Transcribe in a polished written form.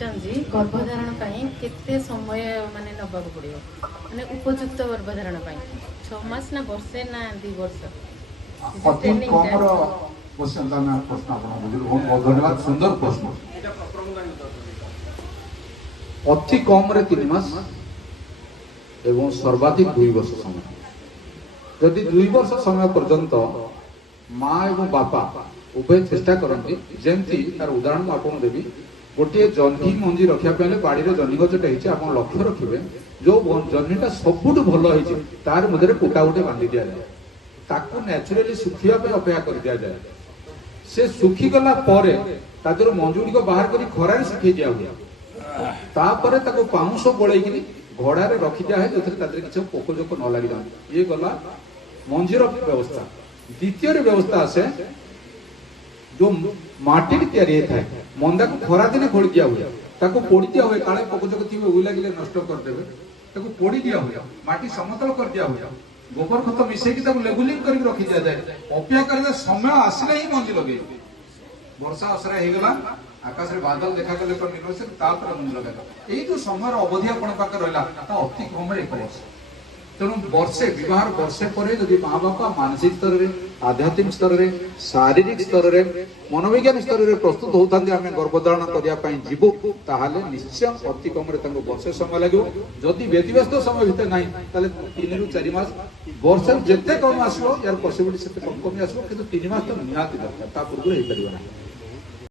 जी गर्भधारण केते समय माने नबाक पड़ियो माने उपयुक्त गर्भधारण 6 मास ना वर्षे ना 2 वर्ष अति कम क्वेश्चन प्रश्न आप बुझे बहुत बहुत धन्यवाद सुंदर प्रश्न अति कम रे 3 मास एवं सर्वाधिक 2 वर्ष समय जदि 2 वर्ष समय पर्यंत माँ एवं बापा उभय चेष्टा करती जमती तार उदाहरण आपको देवी गोटे जह्नी मंजी रखा बाड़ी में जह्नी गछटे आप लक्ष्य रखिए जो जह्नीटा सबुठ भल हो तार मध्य कुटा गोटे बांधि दि जाए ताकू नेचुराली सुखिया अपेक्षा कर दि जाए से सुखीगला तादर मंजू गुड़िक बाहर कर खरार सुखी दिया हुए तापर पाउंश गोल घड़ारे रखी दिया है जो किसी पोकजोक न लगी जाए ये गला मंजीर व्यवस्था द्वितीय व्यवस्था आसे जो माटी या मंदा को खरा दिन खोली दिया हुए ताको पोड़ी दिया हुए काले पोकजोक थी उई लगे नष्ट करदेवे ताको पोड़ी दिया हुए माटी समतल कर दिया हुए गोबर खत मिसेकी लेबुलिंग कर रखी दिया जाए अपेक्षा कर समय आसले ही मंजी लगे वर्षा असरा हो गला आकाश में बादल देखा गले मंजी लगा यही जो समय अवधि आप रहा अति कम 1 वर्ष तेणु वर्षे विवाह वर्षे पर जब माँ बापा मानसिक स्तर में आध्यात्मिक स्तर में शारीरिक स्तर में मनोविज्ञान स्तर में प्रस्तुत होता आम गर्भधारण करने निश्चय अति कम वर्षे समय लगे जदि व्यतिव्यस्त समय भितर ना 3 ରୁ 4 मास वर्ष जिते कम आसो यार पॉसिबिलिटी से कम कमी आसो कि 3 मास तो निहाती दरकार पूर्व हो पार ना।